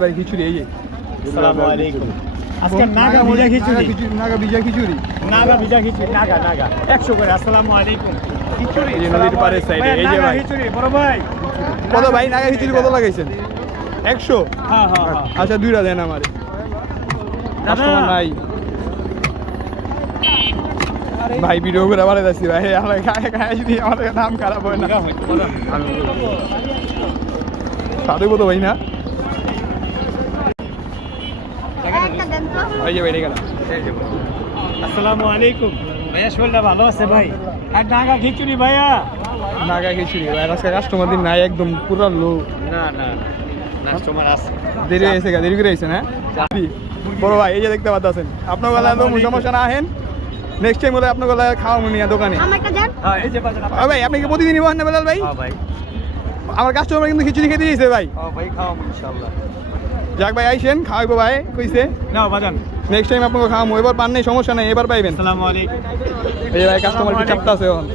ভাই খিচুড়ি এই যে আসসালামু আলাইকুম। আজকে নাগা ভিজা খিচুড়ি, নাগা ভিজা খিচুড়ি, নাগা ভিজা খিচুড়ি, নাগা 100 করে। আসসালামু আলাইকুম। খিচুড়ি এই যে নদীর পাড়ের সাইডে এই যে নাগা ভাই খিচুড়ি বড় ভাই। কত ভাই নাগা খিচুড়ি কত লাগাইছেন? 100। হ্যাঁ হ্যাঁ হ্যাঁ। আচ্ছা দুইটা দেন আমারে, কাস্টমার নাই ভাই। ভিডিও করে আবার যাচ্ছি ভাই, আমরা খায় খায় যদি আমাদের নাম খারাপ হয় না। সাধু কত ভাই না এই যে ভাই গেলাম। আসসালামু আলাইকুম ভাইয়া, শরীরটা ভালো আছে ভাই? আর নাগা খিচুড়ি ভাইয়া। নাগা খিচুড়ি ভাই, আজকে কাস্টমার দিন নাই, একদম পুরো লো। না না কাস্টমার আছে, দেরি হয়েছে, দেরি করে আইছেন? হ্যাঁ বড় ভাই এই যে দেখতে পাচ্ছেন, আপনার গলায় তো সমস্যা না আহেন, নেক্সট টাইম বলে আপনার গলায় খাওয়া নিয়ে দোকানে। হ্যাঁ এই যে বাজার। ভাই আপনি কি প্রতিদিনই বলেন না বেলাল ভাই? হ্যাঁ ভাই। আমার কাস্টমার কিন্তু খিচুড়ি খেতে দিয়েছে ভাই। হ্যাঁ ভাই, খাওয়াবো ইনশাআল্লাহ। যাক ভাই আইসেন, খাওয়াইবো ভাই কইছে। নাও বাজান। নেক্সট টাইম আপনাকে খাওয়াবো, এবার পান নেই সমস্যা নেই, এবার পাইবেন। আসসালামু আলাইকুম। এই ভাই কাস্টমার কি চাপতে আছে এখন।